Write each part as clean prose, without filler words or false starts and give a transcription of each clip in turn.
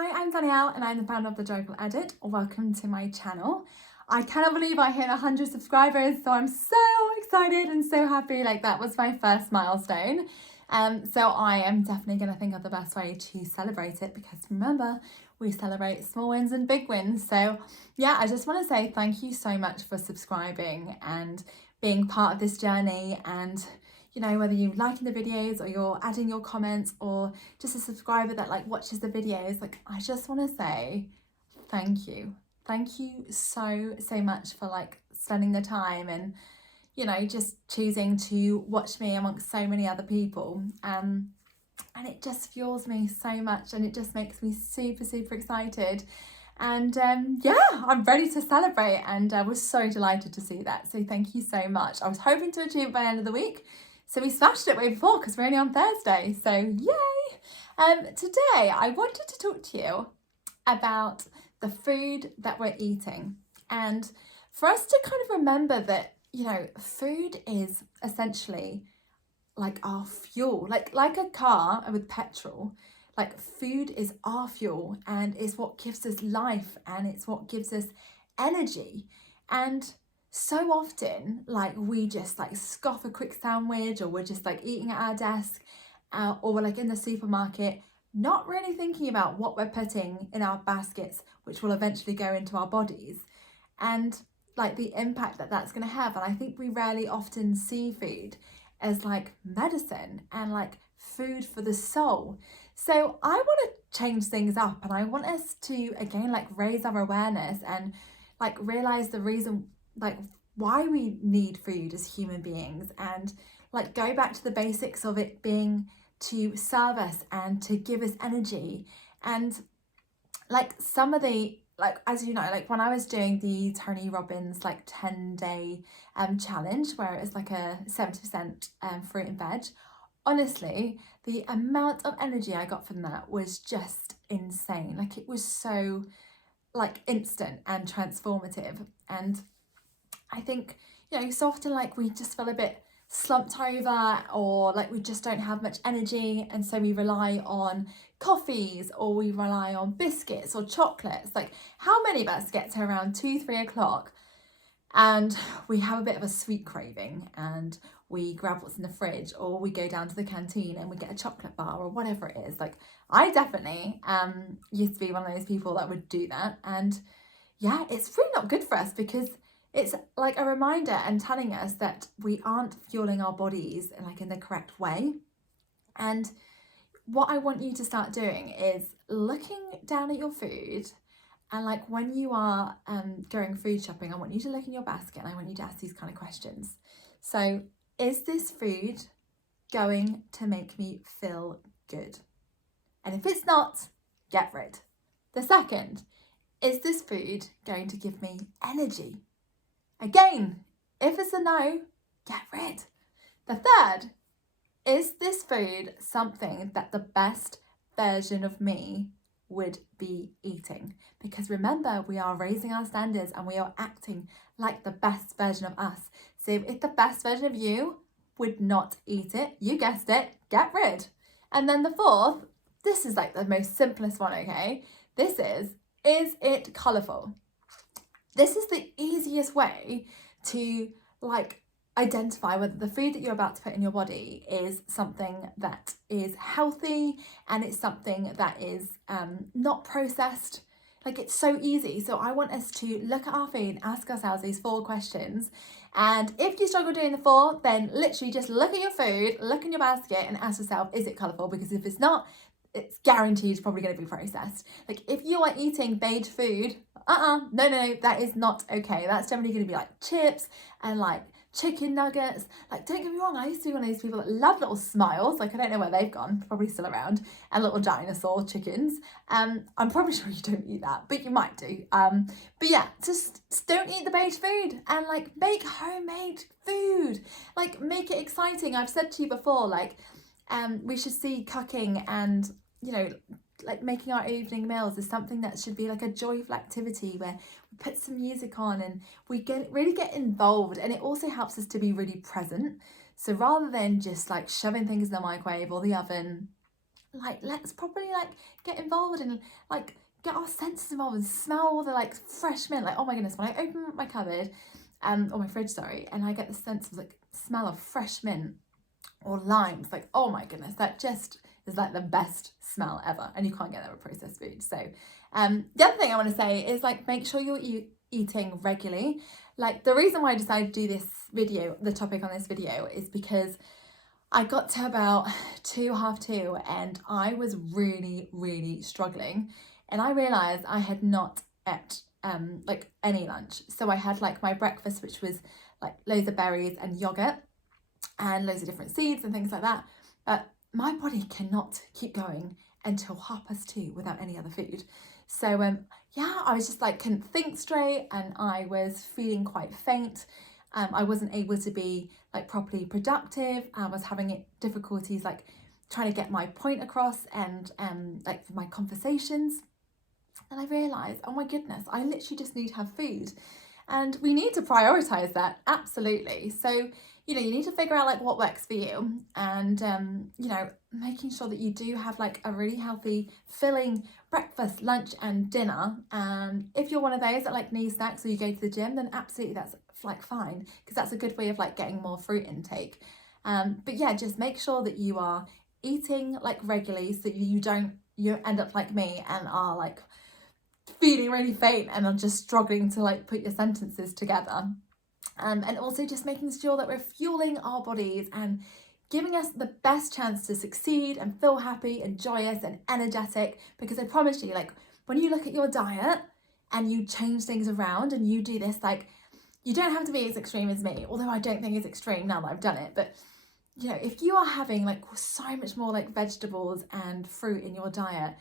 Hi, I'm Danielle and I'm the founder of The Joyful Edit. Welcome to my channel. I cannot believe I hit 100 subscribers, so I'm so excited and so happy. Like, that was my first milestone. So I am definitely going to think of the best way to celebrate it, because remember, we celebrate small wins and big wins. So yeah, I just want to say thank you so much for subscribing and being part of this journey. And you know, whether you're liking the videos or you're adding your comments or just a subscriber that like watches the videos, like, I just want to say thank you. Thank you so much for like spending the time and, you know, just choosing to watch me amongst so many other people. And it just fuels me so much, and it just makes me super excited. And yeah, I'm ready to celebrate, and I was so delighted to see that. So thank you so much. I was hoping to achieve it by the end of the week, so we smashed it way before because we're only on Thursday. So yay! Today I wanted to talk to you about the food that we're eating, and for us to kind of remember that, you know, food is essentially like our fuel, like a car with petrol. Like, food is our fuel, and it's what gives us life, and it's what gives us energy. And so often, like, we just like scoff a quick sandwich, or we're just like eating at our desk, or we're like in the supermarket, not really thinking about what we're putting in our baskets, which will eventually go into our bodies, and like the impact that that's going to have. And I think we rarely often see food as like medicine and like food for the soul. So I want to change things up, and I want us to again like raise our awareness and like realize the reason like why we need food as human beings, and like go back to the basics of it being to serve us and to give us energy. And like some of the, like, as you know, like when I was doing the Tony Robbins like 10-day challenge, where it was like a 70% fruit and veg, honestly, the amount of energy I got from that was just insane. Like, it was so like instant and transformative. And I think, you know, so often like we just feel a bit slumped over, or like we just don't have much energy, and so we rely on coffees, or we rely on biscuits or chocolates. Like, how many of us get to around 2-3 o'clock and we have a bit of a sweet craving, and we grab what's in the fridge, or we go down to the canteen and we get a chocolate bar or whatever it is. Like, I definitely used to be one of those people that would do that. And yeah, it's really not good for us, because it's like a reminder and telling us that we aren't fueling our bodies like in the correct way. And what I want you to start doing is looking down at your food, and like when you are going food shopping, I want you to look in your basket, and I want you to ask these kind of questions. So, is this food going to make me feel good? And if it's not, get rid. The second, is this food going to give me energy? Again, if it's a no, get rid. The third, is this food something that the best version of me would be eating? Because remember, we are raising our standards and we are acting like the best version of us. So if the best version of you would not eat it, you guessed it, get rid. And then the fourth, this is like the most simplest one, okay? This is it colourful? This is the easiest way to like identify whether the food that you're about to put in your body is something that is healthy, and it's something that is not processed. Like, it's so easy. So I want us to look at our food, ask ourselves these 4 questions. And if you struggle doing the 4, then literally just look at your food, look in your basket, and ask yourself, is it colourful? Because if it's not, it's guaranteed it's probably going to be processed. Like, if you are eating beige food, no, that is not okay. That's generally going to be like chips and like chicken nuggets. Like, don't get me wrong, I used to be one of those people that love little smiles. Like, I don't know where they've gone, probably still around, and little dinosaur chickens. I'm probably sure you don't eat that, but you might do. But yeah, just don't eat the beige food, and like make homemade food. Like, make it exciting. I've said to you before, like, we should see cooking and, you know, like making our evening meals is something that should be like a joyful activity where we put some music on and we really get involved. And it also helps us to be really present. So rather than just like shoving things in the microwave or the oven like, let's properly like get involved and like get our senses involved and smell all the like fresh mint. Like, oh my goodness, when I open my cupboard, or my fridge, sorry, and I get the sense of like smell of fresh mint or limes, like, oh my goodness, that just is like the best smell ever, and you can't get that with processed food. So the other thing I want to say is like, make sure you're eating regularly. Like, the reason why I decided to do this video, the topic on this video, is because I got to about 2, half 2, and I was really struggling, and I realized I had not ate like any lunch. So I had like my breakfast, which was like loads of berries and yogurt and loads of different seeds and things like that, but my body cannot keep going until 2:30 without any other food. So yeah, I was just like, couldn't think straight, and I was feeling quite faint. I wasn't able to be like properly productive. I was having difficulties like trying to get my point across, and like for my conversations. And I realised, oh my goodness, I literally just need to have food. And we need to prioritise that, absolutely. So, you know, you need to figure out like what works for you, and you know, making sure that you do have like a really healthy, filling breakfast, lunch and dinner. And if you're one of those that like need snacks or you go to the gym, then absolutely that's like fine, because that's a good way of like getting more fruit intake. But yeah, just make sure that you are eating like regularly, so you end up like me and are like feeling really faint and are just struggling to like put your sentences together. And also just making sure that we're fueling our bodies and giving us the best chance to succeed and feel happy and joyous and energetic. Because I promise you, like, when you look at your diet and you change things around and you do this, like, you don't have to be as extreme as me, although I don't think it's extreme now that I've done it. But you know, if you are having like so much more like vegetables and fruit in your diet,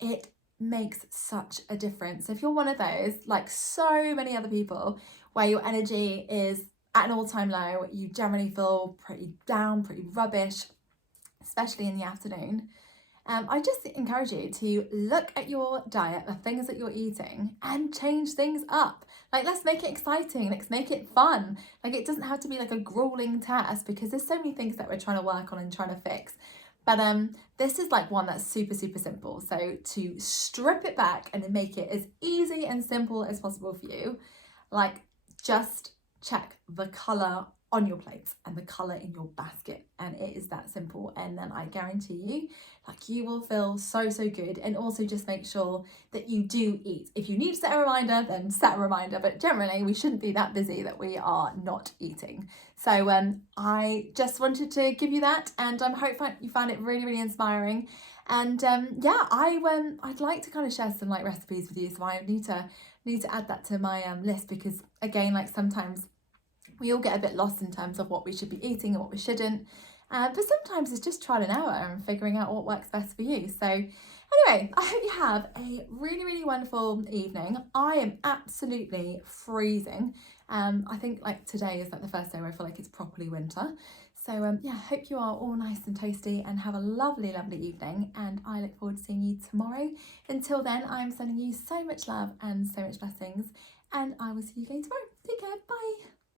it makes such a difference. If you're one of those, like so many other people, where your energy is at an all-time low, you generally feel pretty down, pretty rubbish, especially in the afternoon, I just encourage you to look at your diet, the things that you're eating, and change things up. Like, let's make it exciting, let's make it fun. Like, it doesn't have to be like a grueling task, because there's so many things that we're trying to work on and trying to fix. But this is like one that's super simple. So to strip it back and make it as easy and simple as possible for you, like, just check the colour on your plates and the colour in your basket, and it is that simple. And then I guarantee you, like, you will feel so good. And also just make sure that you do eat. If you need to set a reminder, then set a reminder, but generally we shouldn't be that busy that we are not eating. So I just wanted to give you that, and I hope you found it really inspiring. And yeah, I'd like to kind of share some like recipes with you, so I need to add that to my list, because again, like, sometimes we all get a bit lost in terms of what we should be eating and what we shouldn't. But sometimes it's just trial and error and figuring out what works best for you. So anyway, I hope you have a really wonderful evening. I am absolutely freezing. I think like today is like the first day where I feel like it's properly winter. So yeah, hope you are all nice and toasty and have a lovely evening. And I look forward to seeing you tomorrow. Until then, I'm sending you so much love and so much blessings. And I will see you again tomorrow. Take care. Bye.